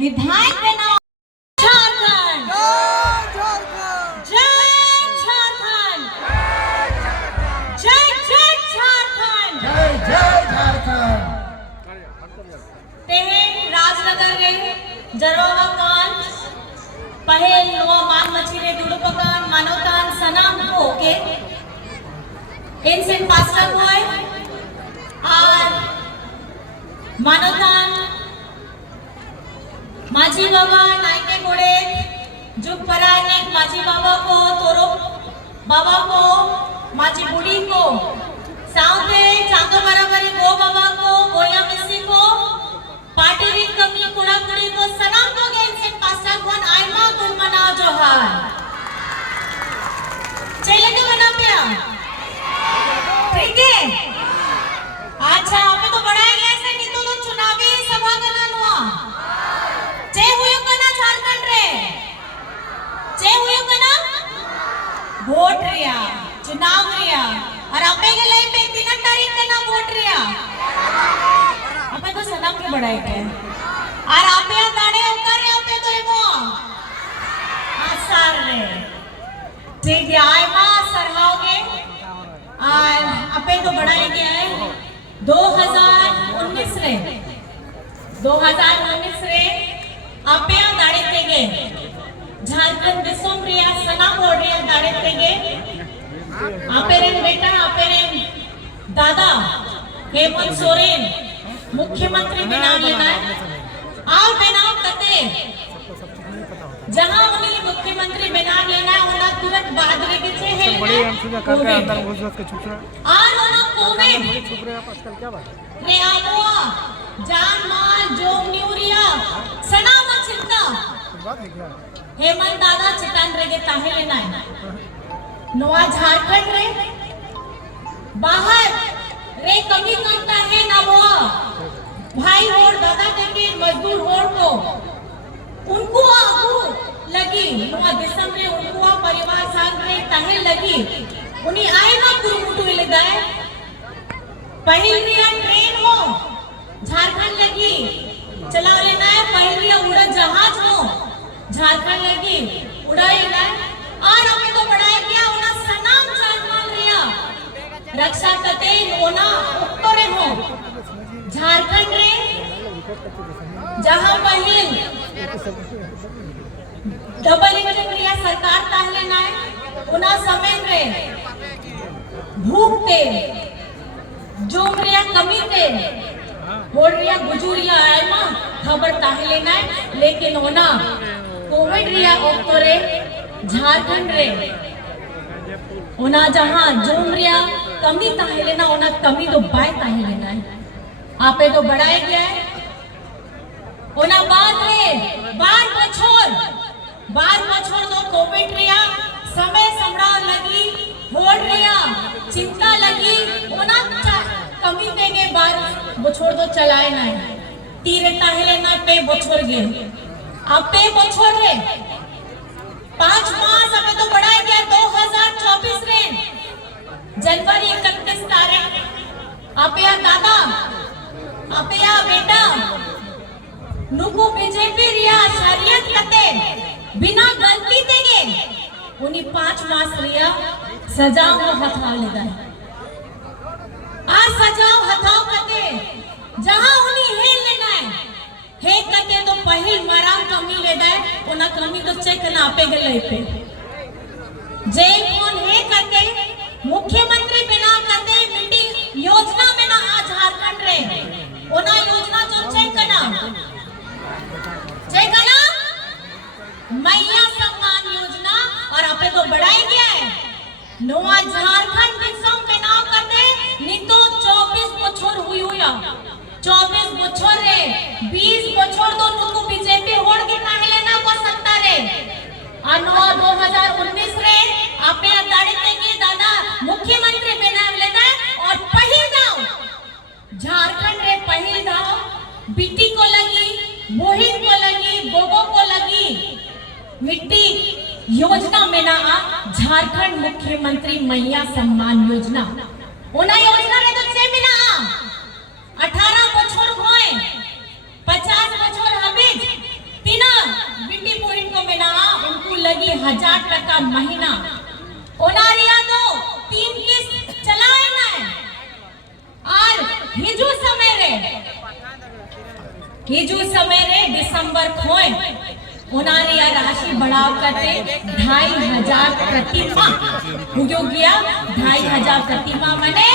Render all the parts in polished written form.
विधायक बनाओ झारखंड, जय झारखंड, जय जय झारखंड, जय जय झारखंड। ते राजनगर रे जरोवा कान पहल नो मान मछीरे दुडपकान मानवतान सनाम को के इनसे पास्टर होय और मानवतान माझी बाबा नायके गोड़े जुग पराने माझी बाबा को तोरो बाबा को माझी बुढ़ी को साउथे चांदो बराबरी गो बाबा को गोया मिसी को पार्टी रिक कमी कुड़ा कुड़ी को सलाम दोगे इनसे पास्टर कौन आयमा तुम मनाओ जोहार चले के बना पे ठीक है। अच्छा आपने तो बढ़ाया गया से नहीं तो चुनावी सभा करना हुआ चे हुए कना झारखंड रे चे हुए कना वोट रिया चुनाव रिया और आपे के लिए पे 3 तारीख कना वोट रिया आपे तो सनम के बढ़ाई के और आपे गाड़े उकर रे आपे तो एमो आसार रे ठीक है आय मां सरहाओगे और आपे तो बढ़ाई गया है 2019 रे 2019 रे आपे गाड़ी तेगे झारखंड दिसोम रिया सना बोल रिया गाड़ी तेगे आपे रे बेटा आपे रे दादा हेमंत सोरेन मुख्यमंत्री बनाव लेना आओ बनाव कते जहां उन्हें मुख्यमंत्री बनाव लेना है उन्हें तुरंत बाद रे के है कोविड और उन्हें कोविड रे आबुआ जान माल जोग न्यूरिया सना मत चिंता हेमंत दादा चितान रे के ताहे लेना है नोआ झारखंड रे बाहर रे कमी करता है ना वो भाई और दादा के मजदूर होड़ को उनको आगू लगी नोआ दिसम रे उनको परिवार संग रे ताहे लगी उन्हीं आए ना कुरुमुटु लगाए पहली ट्रेन हो झारखंड लगी चला लेना है पहली उड़ा जहाज हो झारखंड लगी उड़ाई ना और हमें तो बढ़ाया गया उना सनाम जानमाल रिया रक्षा कते ओना उत्तरे हो झारखंड रे जहां पहली डबल इंजन रिया सरकार ताहले ना है उना समय रे भूखते जोम रिया कमी ते होड़ रिया गुजुरिया आए मां खबर ताहले ना लेकिन ओना कोविड रिया ओक्तोरे झारखंड रे ओना जहां जोम रिया कमी ताहले ना ओना कमी तो बाय ताहले ना आपे तो बढ़ाया गया है ओना बाद रे 12 बछोर तो कोविड रिया समय समड़ा लगी होड़ रिया चिंता लगी ओना कमी देंगे 12 बछोर तो चलाए ना तीरे ताहले ना पे बछोर गे अब पे बछोर रे 5 मास हमें तो बढ़ाया गया 2024 रे जनवरी 31 तारीख आपया दादा आपया बेटा नुकु बीजेपी रिया शरीयत कते बिना गलती देगे उन्हीं 5 मास रिया सजाओ हथाव लेगा आज सजाओ हथाव कते जहां उन्हीं हेल लेना है कते तो पहल मराम कमी लेगा उना कमी तो चेक ना आपे गले पे जे कौन है कते मुख्यमंत्री बिना कते मीटिंग योजना में ना आज झारखंड रे ओना योजना जो चेक करना मैया सम्मान योजना और आपे तो बढ़ाई गया है नोआ झारखंड दिसम पे नाम करते नहीं तो 24 बछोर हुई हुआ 24 बछोर रे 20 बछोर तो नुकु बीजेपी होड़ के ताहले ना को सकता रे अनवा 2019 रे आपे गाड़ी तेगी दादा मुख्यमंत्री बनाव लेना और पहल गांव झारखंड रे पहल गांव बीटी को लगी मोहित को लगी गोगो को लगी मिट्टी योजना में ना झारखंड मुख्यमंत्री मैया सम्मान योजना ओना योजना रे तो छे में ना 18 बछोर होए 50 बछोर हबीज पर खोए उन्हारी या राशि बढ़ाव करते 2500 प्रति माह हुयो गया 2500 प्रति माह मने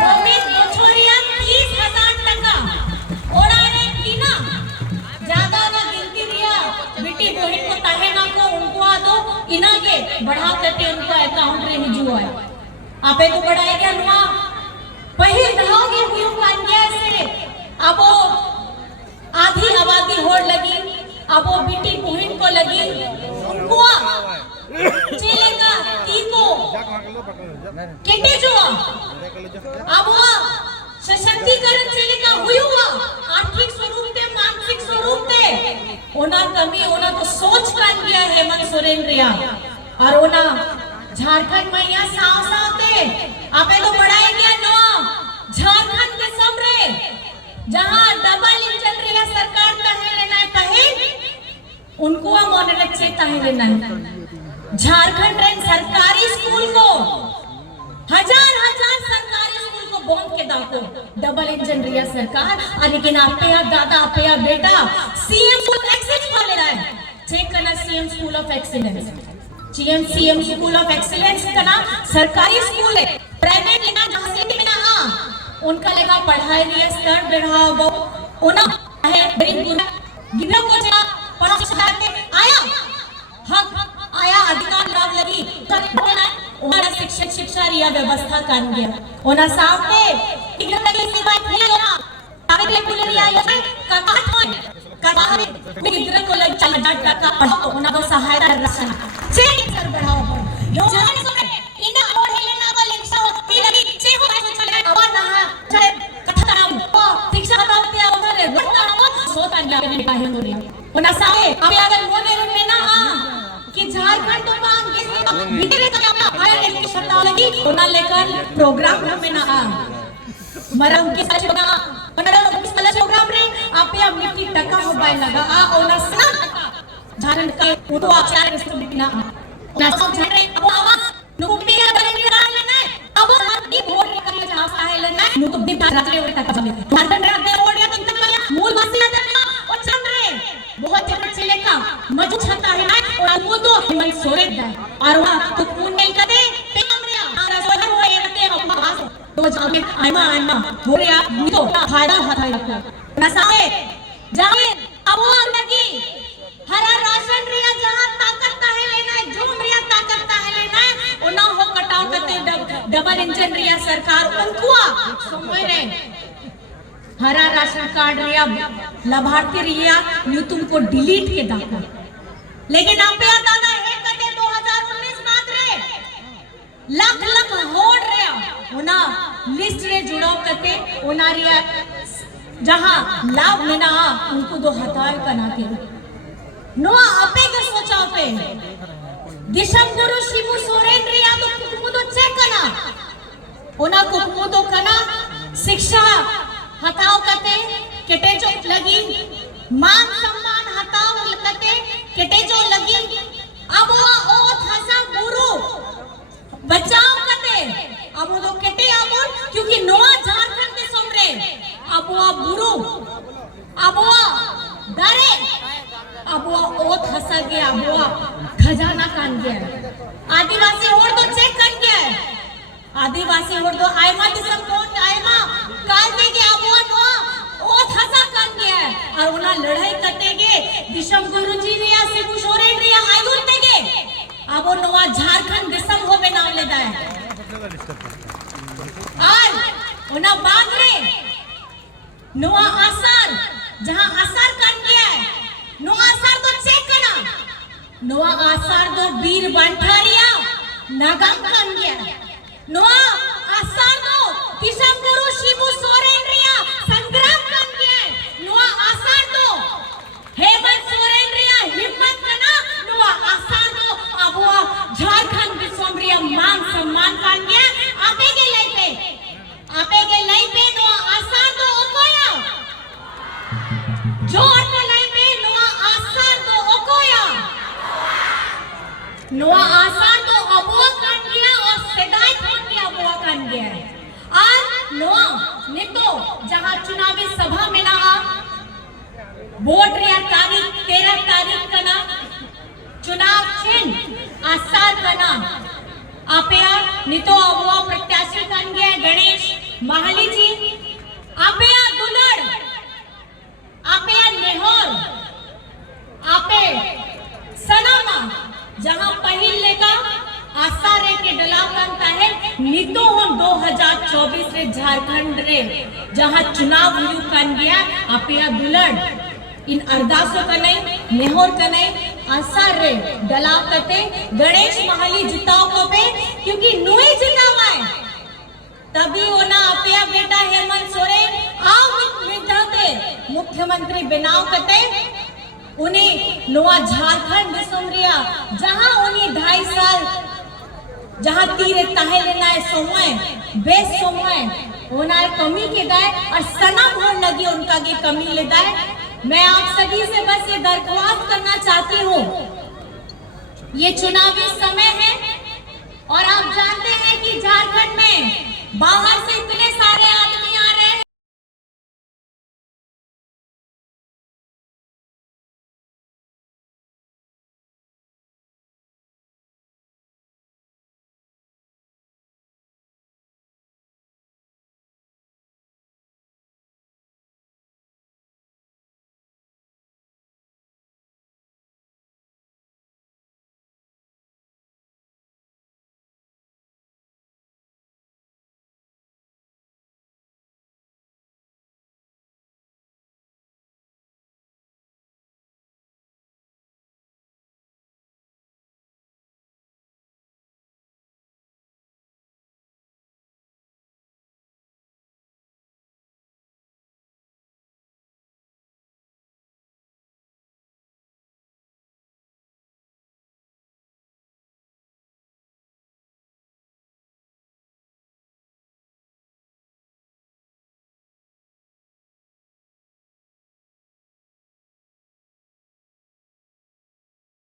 भूमित मोछोरिया 30,000 टका ओराने कीना ज्यादा ना गिनती रिया बेटी बहन को ताहे ना को उनको आ दो इना के बढ़ाव करते उनका अकाउंट रे हिजुआ है आपे को बढ़ाए क्या नुआ पहिल रहोगे हुयो कान गया से अब आधी आबादी होड़ लगी अब वो बेटी बहन को लगी उनको चलेगा तीको केटे जो अब वो सशक्तिकरण चलेगा हुआ आर्थिक स्वरूप ते मानसिक स्वरूप ते ओना कमी ओना तो सोच कान गया हेमंत सोरेन रिया और ओना झारखंड में यहाँ सावते आपे तो बढ़ाए गया नो झारखंड के समरे जहाँ डबल इंजन रिया सरकार तहे लेना कहे उनको मोने लच्छे तहे लेना झारखंड रे सरकारी स्कूल को हजार सरकारी स्कूल को बॉम्ब के दाको डबल इंजन रिया सरकार और लेकिन आपे या दादा आपे या बेटा सीएम स्कूल एक्सेलेंस वाले रहा चेक करना CM school of excellence CM school of excellence का सरकारी स्कूल है प्राइवेट लेना जहां से बिना हां उनका लेगा पढ़ाई रिया स्तर बढ़ाओ उना है बड़ी गिना को जा पढ़ा सुधारते आया हक आया अधिकार लाभ लगी उन्होंने शिक्षा रिया व्यवस्था कर गया ओना सामने इग्र लगी सी बात नहीं होना आवे ले बोले रिया ये का बाहर इग्र को लग चल टका पढ़ाओ ओना को सहायता रखना चेक कर बढ़ाओ यो जाने सो इना और हेलेना वाले सो पी लगी चे हो ऐसे चले अब ना चले कथा को शिक्षा बताते उधर रटता हो सोता नहीं बाहर हो रही ओना साहे अबे अगर मोने रूम में ना कि झारखंड तो मांग के बिगड़े का हायर एजुकेशन लगी ओना लेकर प्रोग्राम में ना मरम के साथ होगा ओना किस तरह प्रोग्राम रे आपे अब मिट्टी टका मोबाइल लगा ओना सना झारखंड के उतो आचार्य रिस्ट्रिक्ट ना ना सब झारे अब आवाज नु पे बने के रहा लेना अब हम दी वोट कर ले जहां साहे लेना नु तो दिन रात रे टका चले झारखंड रे दे वोट या तो वाला मूल वासी आ जाना और चंद रे बहुत जगह चले का मजू छता है ना और वो तो मन सोरे है और वहां तो कौन नहीं करे पेम रे और सोहर हुए रहते हम पास तो जाके आइमा हो रे आप तो फायदा उठाए रखो ना साहे जाए अब वो लगी हरा राशन रिया जहां ताकत है लेना झूम रिया ताकत है लेना और ना हो कटाव करते डबल इंजन रिया सरकार उनको समय रे हरा राशन कार्ड रिया लाभार्थी रिया न्यू तुमको डिलीट के दाखो लेकिन आप पे दादा है कते 2019 बात रे लाख होड़ रे होना लिस्ट रे जुड़ाव करते ओना रिया जहां लाभ लेना उनको दो हटाए कना के नो आपे के सोचा पे दिशम गुरु शिबू सोरेन रिया तो कुमुदो चेक कना ओना को कुमुदो कना शिक्षा हटाओ कते केटे जो लगी मान सम्मान हटाओ कते केटे जो लगी अब वो ओ थासा गुरु बचाओ कते अब वो केटे अब क्योंकि नोआ झारखंड के समरे अब वो गुरु अब वो डरे अब वो ओ थासा के अब वो खजाना कान गया आदिवासी होड़ तो चेक कर गया आदिवासी होड़ तो आयमा दिसम कौन आयमा काल के अब वो नो ओ थासा कान गया और उना लड़ाई कटेगे दिशम गुरुजी रिया से मुशोरेन रिया आयुर तेगे अब वो नोआ झारखंड दिसम हो बे नाम लेता है आज उना बांध रे नोआ आसार जहां आसार कान गया है नो आसार तो चेक करना नो आसार तो वीर बंठारिया नागम कान गया नो आसार तो दिशम गुरु शिबू सोरेन रिया संग्राम कान गया नो आसार तो हेमंत सोरेन रिया हिम्मत करना नो आसार तो अब वो झारखंड विश्वम्रिया मान सम्मान कान गया आपे के लाई पे नो आसार तो ओकोया जो आपे लाई पे नो आसार तो ओकोया नो आसार तो अबुआ कान गया और सेदाई कान गया अबुआ कान गया और नो ने तो जहां चुनावी सभा में ना वोट रे तारीख 13 तारीख का नाम चुनाव चिन्ह आसार का नाम आपया नितो अववा प्रत्याशी कन गया गणेश महाली जी आपया दुलड़ आपया नेहोर आपे सनामा जहां पहिल लेका आशा रे के डलाव बनता है नितो हम 2024 रे झारखंड रे जहां चुनाव हुई कन गया आपया दुलड़ इन अरदासों का नहीं नेहोर का नहीं आशा रे डलाव करते गणेश महाली जिताओ को पे क्योंकि नुए जितावा है तभी वो ना आपया बेटा हेमंत सोरेन आओ विधाते मुख्यमंत्री बनाव करते उन्हें नोआ झारखंड सुमरिया जहां उन्हें 2.5 साल जहां तीरे ताहे लेना है सोमवार बेस सोमवार होना कमी के दाए और सना भर लगी उनका की कमी ले दाए मैं आप सभी से बस ये दरख्वास्त करना चाहती हूँ ये चुनावी समय है और आप जानते हैं कि झारखंड में बाहर से इतने सारे आदमी आ